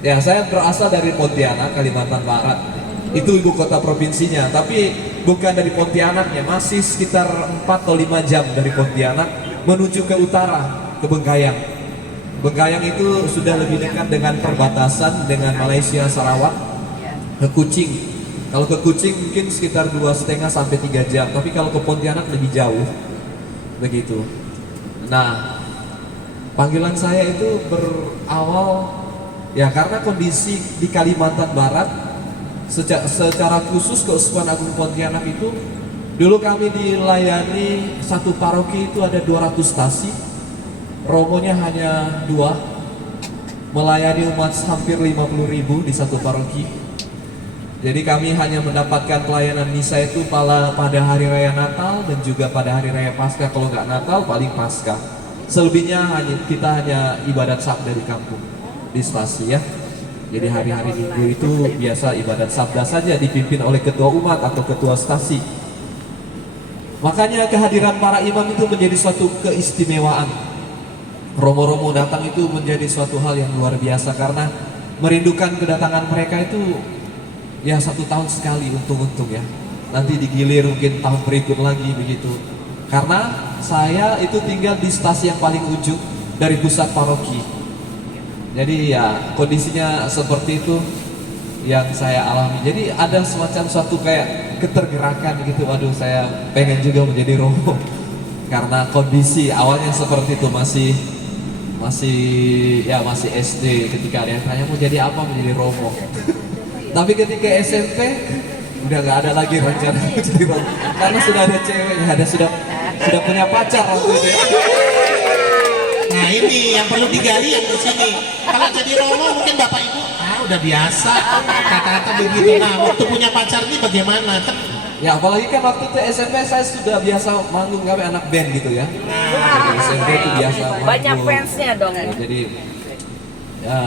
Ya, saya berasal dari Pontianak, Kalimantan Barat. Itu ibu kota provinsinya, tapi bukan dari Pontianaknya, masih sekitar 4 atau 5 jam dari Pontianak menuju ke utara, ke Bengkayang. Bengkayang itu sudah lebih dekat dengan perbatasan dengan Malaysia, Sarawak, ke Kuching. Kalau ke Kuching mungkin sekitar 2,5 sampai 3 jam, tapi kalau ke Pontianak lebih jauh, begitu. Nah, panggilan saya itu berawal ya karena kondisi di Kalimantan Barat secara khusus Keuskupan Agung Pontianak itu dulu kami dilayani satu paroki itu ada 200 stasi, romonya hanya 2, melayani umat hampir 50.000 di satu paroki. Jadi kami hanya mendapatkan pelayanan misa itu pada hari raya Natal dan juga pada hari raya Paskah. Kalau nggak Natal paling Paskah. Selebihnya kita hanya ibadat sabda di kampung, di stasi ya. Jadi hari-hari Minggu itu biasa ibadat sabda saja dipimpin oleh ketua umat atau ketua stasi. Makanya kehadiran para imam itu menjadi suatu keistimewaan. Romo-romo datang itu menjadi suatu hal yang luar biasa karena merindukan kedatangan mereka itu ya 1 tahun sekali untung-untung ya. Nanti digilir mungkin tahun berikut lagi begitu. Karena saya itu tinggal di stasi yang paling ujung dari pusat paroki. Jadi ya kondisinya seperti itu yang saya alami. Jadi ada semacam suatu kayak ketergerakan gitu. Aduh, saya pengen juga menjadi romo. Karena kondisi awalnya seperti itu, masih SD ketika ada yang tanya mau jadi apa, menjadi romo. Tapi ketika SMP udah nggak ada lagi rencana jadi romo karena sudah ada cewek, sudah punya pacar waktu itu. Nah ini yang perlu digali yang di sini. Kalau jadi romo mungkin bapak ibu udah biasa kata-kata begitu. Nah waktu punya pacar ini bagaimana? Ya apalagi kan waktu itu SMP saya sudah biasa manggung kami anak band gitu ya. Jadi SMP itu biasa manggung. Banyak fansnya dong. Ya, jadi ya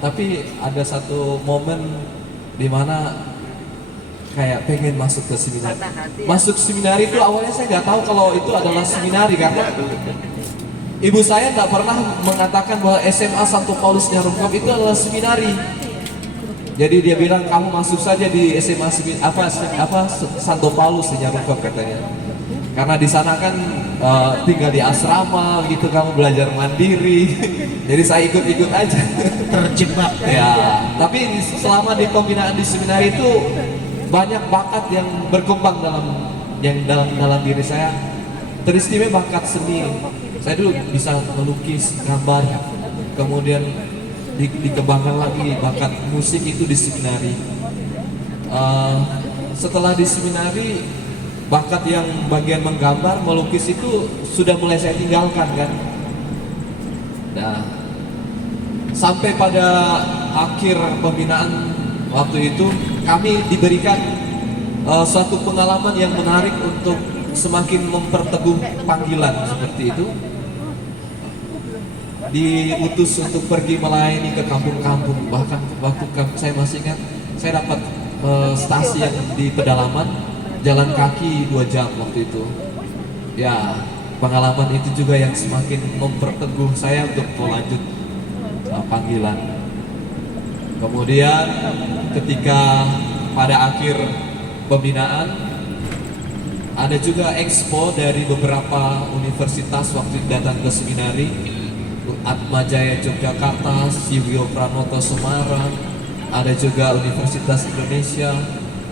tapi ada satu momen dimana kayak pengen masuk ke seminari. Masuk seminari itu awalnya saya nggak tahu kalau itu adalah seminari karena ibu saya nggak pernah mengatakan bahwa SMA Santo Paulus Nyarungkop itu adalah seminari. Jadi dia bilang kamu masuk saja di SMA Santo Paulus Nyarungkop katanya. Karena di sana kan tinggal di asrama gitu, kamu belajar mandiri. Jadi saya ikut-ikut aja. Terjebak. Ya, tapi selama di pembinaan di seminari itu banyak bakat yang berkembang dalam diri saya. Teristimewa bakat seni. Saya dulu bisa melukis, gambar, kemudian dikembangkan lagi bakat musik itu di seminari. Setelah di seminari, bakat yang bagian menggambar, melukis itu sudah mulai saya tinggalkan kan. Nah, sampai pada akhir pembinaan waktu itu kami diberikan suatu pengalaman yang menarik untuk semakin memperteguh panggilan seperti itu. Diutus untuk pergi melayani ke kampung-kampung, bahkan waktu saya masih ingat saya dapat stasi yang di pedalaman, jalan kaki 2 jam waktu itu. Ya, pengalaman itu juga yang semakin memperteguh saya untuk melanjut panggilan. Kemudian ketika pada akhir pembinaan ada juga expo dari beberapa universitas waktu datang ke seminari. Atmajaya Yogyakarta, Siwio Pranoto Semarang, ada juga Universitas Indonesia,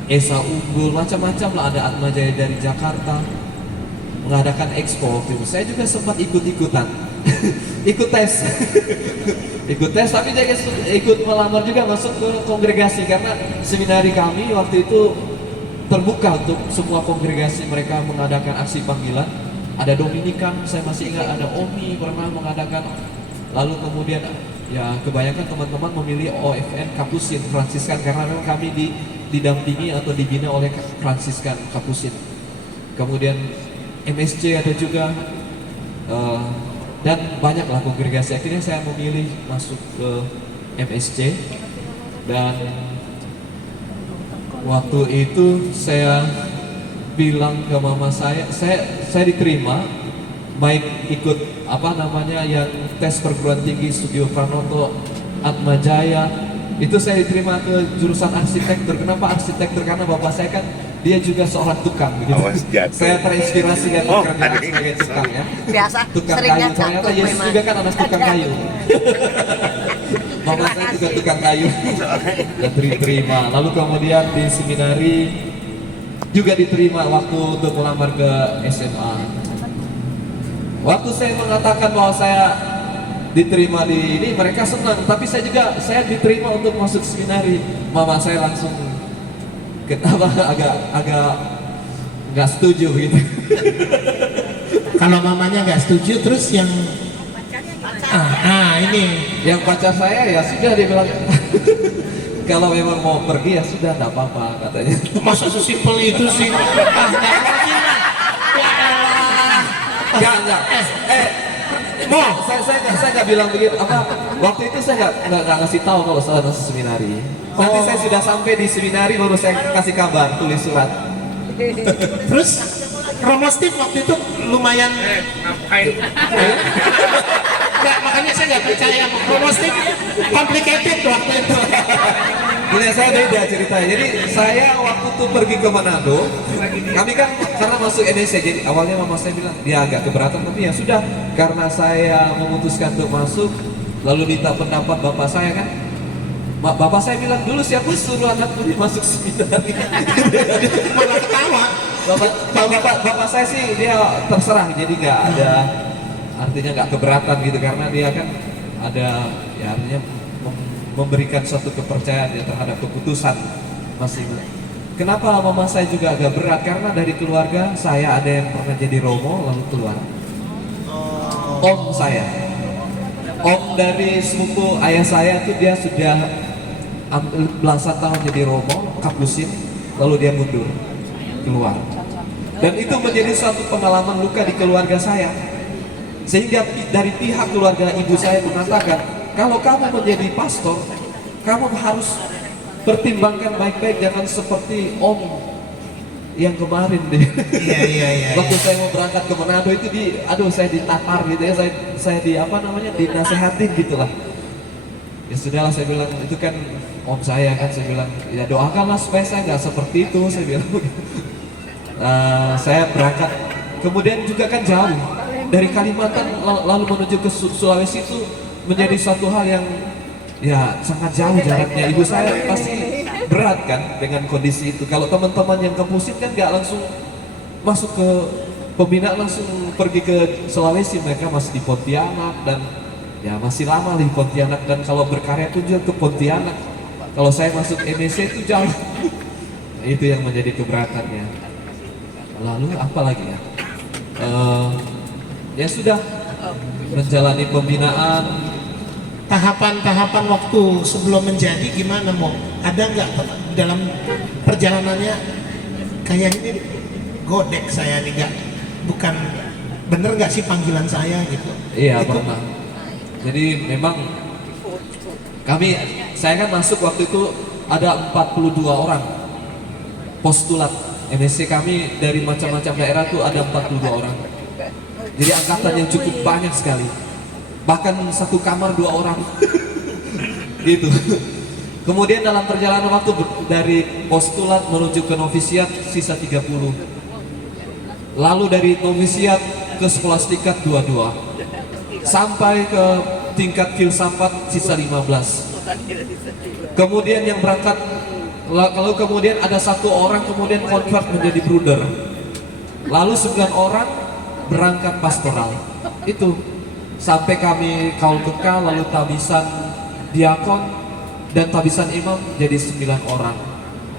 Esa Unggul, macam-macam lah, ada Atmajaya dari Jakarta mengadakan expo waktu itu. Saya juga sempat ikut-ikutan, ikut tes, ikut tes, tapi saya ikut melamar juga masuk ke kongregasi karena seminari kami waktu itu terbuka untuk semua kongregasi. Mereka mengadakan aksi panggilan. Ada Dominikan, saya masih ingat, ada OMI pernah mengadakan. Lalu kemudian ya kebanyakan teman-teman memilih OFN Kapusin Fransiskan karena memang kami didampingi atau dibina oleh Fransiskan Kapusin. Kemudian MSC ada juga dan banyaklah kongregasi. Akhirnya saya memilih masuk ke MSC dan waktu itu saya bilang ke mama saya diterima, baik ikut yang tes perguruan tinggi Studio Pranoto, Atmajaya, Itu saya diterima ke jurusan arsitektur. Kenapa arsitektur? Karena bapak saya kan dia juga seorang tukang begitu. Awas jatuh. Saya terinspirasi dan Oh, bekerja ada sebagai yang tukang ya. Biasa Tukang seringnya kayu. Ternyata jatuh Yesus memang. juga kan anak tukang kayu. Mama saya juga tukang kayu dan diterima. Lalu kemudian di seminari juga diterima waktu untuk melamar ke SMA. Waktu saya mengatakan bahwa saya diterima di ini, mereka senang. Tapi saya diterima untuk masuk seminari. Mama saya langsung kenapa agak nggak setuju gitu. Kalau mamanya nggak setuju, terus yang ini Yang pacar saya ya sudah dia bilang kalau memang mau pergi ya sudah enggak apa-apa katanya. masa sesimpel itu sih. Nggak mungkin lah. Ya elah. Enggak. Saya nggak bilang begitu. Waktu itu saya nggak ngasih tahu kalau saya masuk seminari. Nanti saya sudah sampai di seminari baru saya kasih kabar, tulis surat. Terus Romo Steve waktu itu lumayan nggak, makanya saya nggak percaya Romo Steve complicated waktu itu. Ini saya beda ceritanya. Jadi saya waktu itu pergi ke Manado, kami kan karena masuk NSC, jadi awalnya mama saya bilang dia agak keberatan, tapi ya sudah karena saya memutuskan untuk masuk, lalu minta pendapat bapak saya kan. Bapak saya bilang dulu siapa suruh anakku masuk seminari. Malah ketawa. Bapak saya sih dia terserah, jadi nggak ada artinya nggak keberatan gitu karena dia kan ada ya artinya memberikan suatu kepercayaan ya terhadap keputusan masing-masing. Kenapa mama saya juga agak berat karena dari keluarga saya ada yang pernah jadi romo lalu keluar. Om saya, om dari sepupu ayah saya tuh dia sudah belasan tahun jadi romo, kapusin, lalu dia mundur keluar. Dan itu menjadi suatu pengalaman luka di keluarga saya. Sehingga dari pihak keluarga ibu saya mengatakan, kalau kamu menjadi pastor, kamu harus pertimbangkan baik-baik, jangan seperti om yang kemarin deh. Iya. Waktu saya mau berangkat ke Manado itu saya ditapar gitu ya, saya dinasehatin gitulah. Ya sudahlah saya bilang, itu kan om saya kan, saya bilang ya doakanlah supaya saya nggak seperti itu, saya bilang. Saya berangkat, kemudian juga kan jauh dari Kalimantan lalu menuju ke Sulawesi itu menjadi suatu hal yang ya sangat jauh jaraknya. Ibu saya pasti berat kan dengan kondisi itu. Kalau teman-teman yang ke Pusit kan nggak langsung masuk ke pembinaan, langsung pergi ke Sulawesi, mereka masih di Pontianak dan ya masih lama di Pontianak, dan kalau berkarya pun juga ke Pontianak. Kalau saya masuk MSC itu jauh. Itu yang menjadi keberatannya. Lalu apa lagi ya? Ya sudah menjalani pembinaan. Tahapan-tahapan waktu sebelum menjadi gimana mau? Ada nggak dalam perjalanannya kayak ini godek saya nih, nggak, bukan bener nggak sih panggilan saya gitu? Iya itu pernah. Jadi memang saya kan masuk waktu itu ada 42 orang postulat MSC kami dari macam-macam daerah tuh ada 42 orang. Jadi angkatan yang cukup banyak sekali. Bahkan satu kamar 2 orang. Gitu. Kemudian dalam perjalanan waktu dari postulat menuju ke novisiat sisa 30. Lalu dari novisiat ke skolastikat 22. Sampai ke tingkat filsafat sisa 15. Kemudian yang berangkat, kalau kemudian ada 1 orang kemudian convert menjadi bruder. Lalu 9 orang berangkat pastoral. Itu sampai kami kaul kekal, lalu tabisan diakon dan tabisan imam jadi 9 orang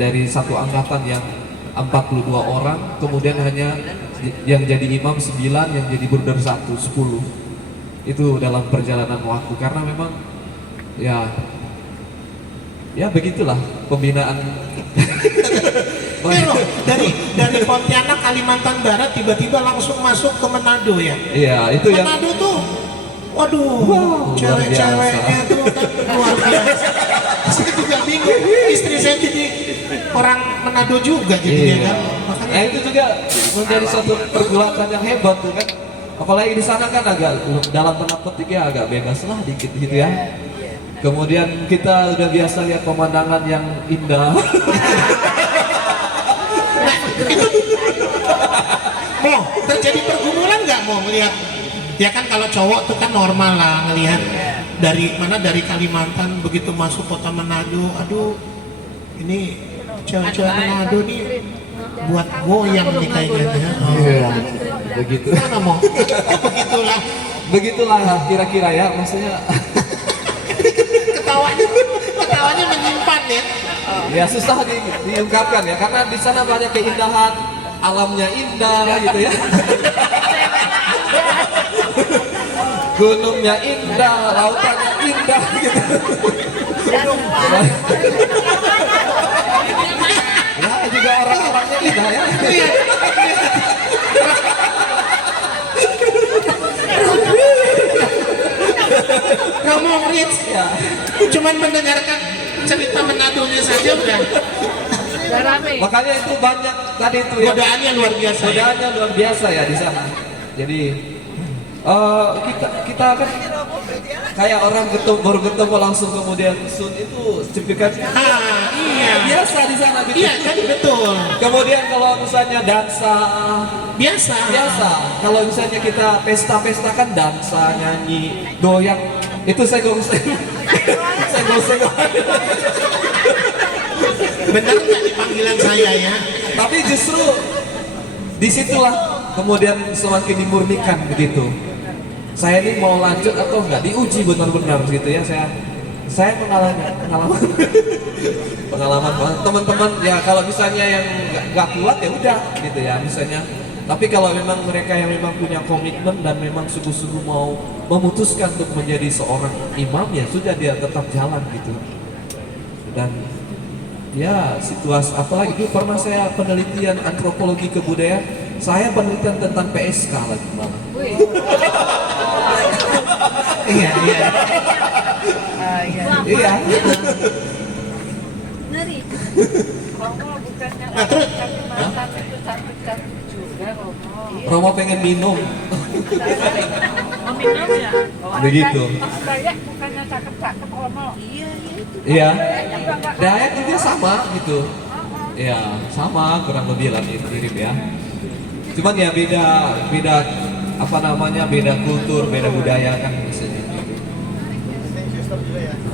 dari satu angkatan yang 42 orang. Kemudian hanya yang jadi imam 9, yang jadi bruder 1, 10. Itu dalam perjalanan waktu karena memang ya begitulah pembinaan. Pero dari Pontianak Kalimantan Barat tiba-tiba langsung masuk ke Manado ya. Iya, itu yang Manado tuh, waduh, Wow, cewek-ceweknya tuh kan luar biasa. Saya juga bingung, istri saya jadi orang Manado juga jadinya iya. kan. Nah Makanya itu juga menjadi suatu pergulatan yang hebat tuh kan. Apalagi di sana kan agak dalam tanda petik ya agak bebas lah dikit gitu ya. Kemudian kita udah biasa lihat pemandangan yang indah. Mo, terjadi pergumulan nggak mau melihat? Ya kan kalau cowok tuh kan normal lah ngelihat dari mana, dari Kalimantan begitu masuk kota Manado, aduh ini cewek-cewek Manado nih buat goyang nih kayaknya. Iya, begitu. Mana Mo? Begitulah. Begitulah kira-kira ya, maksudnya. Ketawanya menyimpan ya. Ya susah diungkapkan ya, karena di sana banyak keindahan, alamnya indah gitu ya. Gunungnya indah, lautannya indah gitu. Ya juga orang-orangnya indah ya. Ngomong Rich, Ya. cuman mendengarkan cerita Manadonya saja udah Makanya itu banyak tadi itu ya. godaannya luar biasa. Ya? Godaannya luar biasa ya di sana. Jadi kita kan kayak orang baru ketemu langsung kemudian sun itu cepikan. Ah, iya. Biasa di sana gitu. Iya kan betul. Kemudian kalau misalnya dansa Biasa. biasa. Kalau misalnya kita pesta-pesta kan dansa, nyanyi, doyak itu senggol-senggol. Senggol-senggol. Benar nggak di panggilan saya ya? Tapi justru disitulah kemudian semakin dimurnikan begitu. Saya ini mau lanjut atau enggak, diuji benar-benar gitu ya. Saya pengalaman pengalaman teman-teman ya, kalau misalnya yang nggak kuat ya udah gitu ya misalnya. Tapi kalau memang mereka yang memang punya komitmen dan memang sungguh-sungguh mau memutuskan untuk menjadi seorang imam, ya sudah dia tetap jalan gitu. Dan ya situasi apalagi itu pernah saya penelitian antropologi kebudayaan, saya penelitian tentang PSK lagi malah. Iya iya. Iya. Ngeri. Romo bukannya Nah, terus? Kalimantan itu cantik-cantik juga Romo. Romo pengen minum. Mau minum ya? Begitu. Dayak bukannya cakep-cakep Romo. Iya, Iya. Dayak juga sama gitu. Ya sama kurang lebih lah mirip ya. Cuman ya beda apa namanya, beda kultur, beda budaya kan biasanya.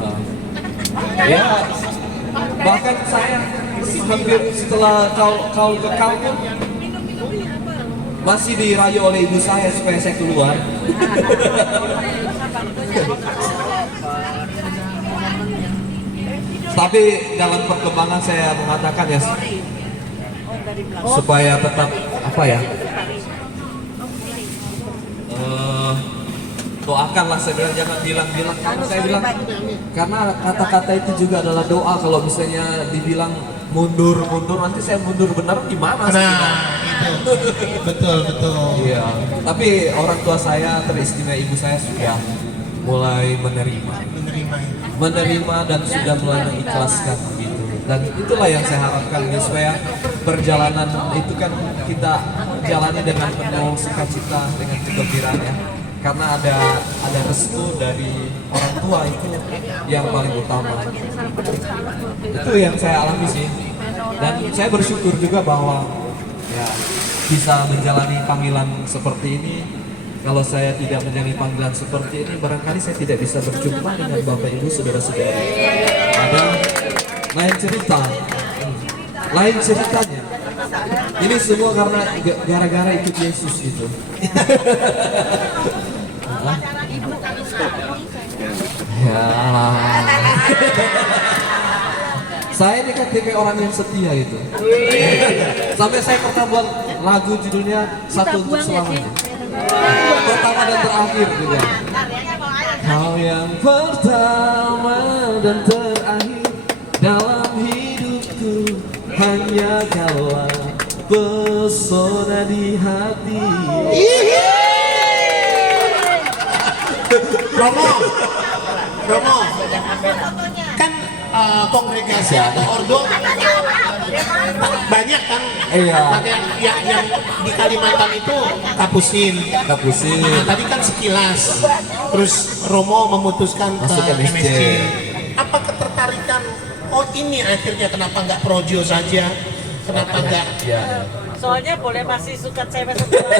Nah. Ya bahkan saya hampir setelah kau ke kampung masih dirayu oleh ibu saya supaya saya keluar. Tapi dalam perkembangan saya mengatakan ya supaya tetap apa ya, doakanlah, saya bilang jangan bilang-bilang. Karena saya bilang karena kata-kata itu juga adalah doa. Kalau misalnya dibilang mundur nanti saya mundur benar gimana sih? Nah itu betul betul. Iya, tapi orang tua saya teristimewa ibu saya sudah mulai menerima dan sudah mulai mengikhlaskan gitu. Dan itulah yang saya harapkan ini, supaya perjalanan itu kan kita jalani dengan penuh sukacita, dengan kegembiraan ya. Karena ada restu dari orang tua, itu yang paling utama. Itu yang saya alami sih. Dan saya bersyukur juga bahwa ya bisa menjalani panggilan seperti ini. Kalau saya tidak menjalani panggilan seperti ini, barangkali saya tidak bisa berjumpa dengan Bapak Ibu saudara-saudari. Ada lain cerita, lain ceritanya. Ini semua karena gara-gara ikut Yesus gitu. Ya. Saya ini kan tipe orang yang setia gitu. Sampai saya pernah buat lagu judulnya Satu Untuk Selamanya. Pertama dan terakhir juga. Kau yang pertama dan terakhir dalam hidupku, hanya kaulah pesona di hati. Romo, kan kongregasi atau ordo banyak kan? Iya. Yang di Kalimantan itu Kapusin. Kapusin. Nah, tadi kan sekilas. Terus Romo memutuskan Masuk ke MSC. MSC. Apa ketertarikan? Oh ini akhirnya kenapa nggak projo saja? Kenapa nggak? Iya. Soalnya boleh masih suka cewek setelah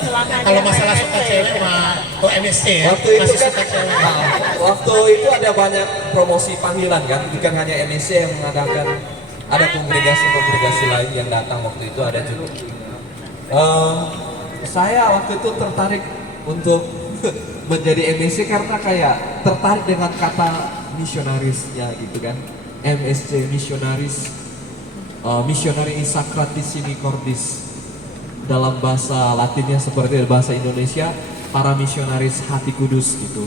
selamanya. Kalau masalah suka cewek mah MSC ya. Waktu itu Masih kan, suka cewek. waktu itu ada banyak promosi panggilan kan, bukan hanya MSC yang mengadakan, ada kongregasi-kongregasi lain yang datang waktu itu ada juga. Saya waktu itu tertarik untuk menjadi MSC karena kayak tertarik dengan kata misionarisnya gitu kan, MSC misionaris, Missionari Sacratissimi Cordis, dalam bahasa Latinnya seperti bahasa Indonesia para misionaris hati kudus gitu.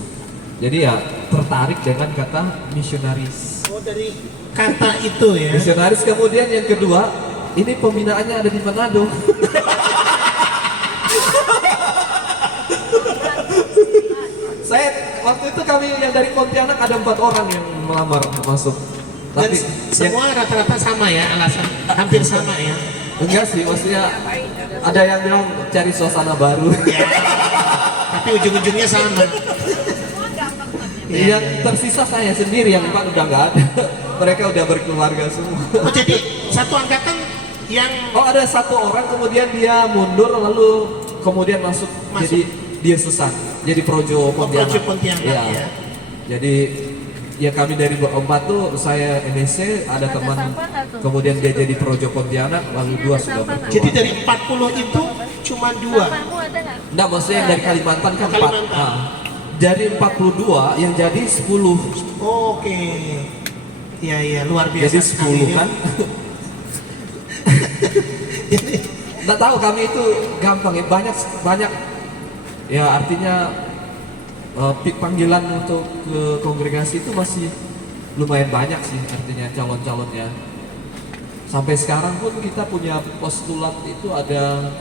Jadi ya tertarik dengan kata misionaris. Oh dari kata itu ya. Misionaris, kemudian yang kedua, ini pembinaannya ada di Manado. Saya waktu itu kami yang dari Pontianak ada 4 orang yang melamar masuk. Dan Tapi semua rata-rata sama ya alasan, hampir sama ya. enggak sih, maksudnya ada yang bilang cari suasana baru. Ya. Tapi ujung-ujungnya sama. Yang tersisa saya sendiri, yang 4 udah nggak ada. Mereka udah berkeluarga semua. Oh jadi satu angkatan yang Oh ada 1 orang kemudian dia mundur lalu kemudian masuk. Jadi dia susah. Jadi Projo Pontianak. Projo Pontianak, Iya. ya. Jadi ya kami dari 4 tuh, saya MSC, ada teman, kemudian dia jadi Projo Pontianak, lalu 2 sudah berkeluarga. jadi dari 40 itu cuma 2. Sampahmu ada nggak? Enggak, maksudnya yang dari Kalimantan kan 4. Kalimantan. Jadi 42 yang jadi 10. Oke. Iya luar biasa. Jadi sekali 10 ya. kan. Nggak tahu kami itu gampang ya, banyak ya, artinya panggilan untuk ke kongregasi itu masih lumayan banyak sih, artinya calon-calonnya. Sampai sekarang pun kita punya postulat itu ada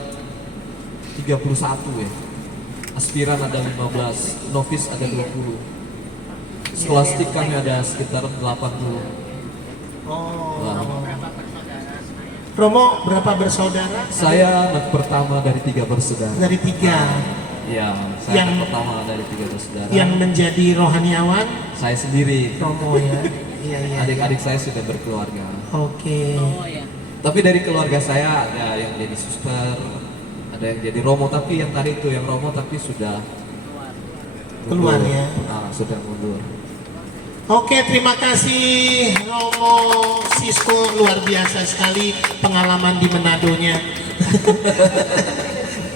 31 ya. Aspiran ada 15, novis ada 20. Skolastik kami ada sekitar 80. Oh. Wah. Romo berapa bersaudara? Saya anak pertama dari 3 bersaudara. Dari 3. Ya, saya Yang- anak pertama dari 3 bersaudara. Yang menjadi rohaniawan Saya sendiri. Romo ya. Iya. Adik-adik saya sudah berkeluarga. Oke. Tapi dari keluarga saya ada yang jadi suster, ada yang jadi Romo, tapi yang tadi itu yang Romo tapi sudah Keluar mundur. ya. Sudah mundur. Oke, terima kasih Romo Sisko, luar biasa sekali pengalaman di Manadonya.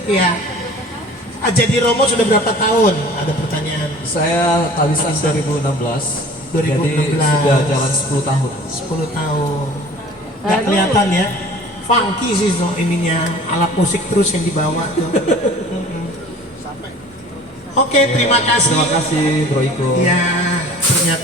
Ya. Jadi Romo sudah berapa tahun? Ada pertanyaan. Saya tabisan 2016. 2016. Jadi sudah jalan 10 tahun. 10 tahun. Nggak kelihatan ya. Funky sih so, ininya, alat musik terus yang dibawa tuh. Oke, terima kasih. Terima kasih Bro Iko. Ya, ternyata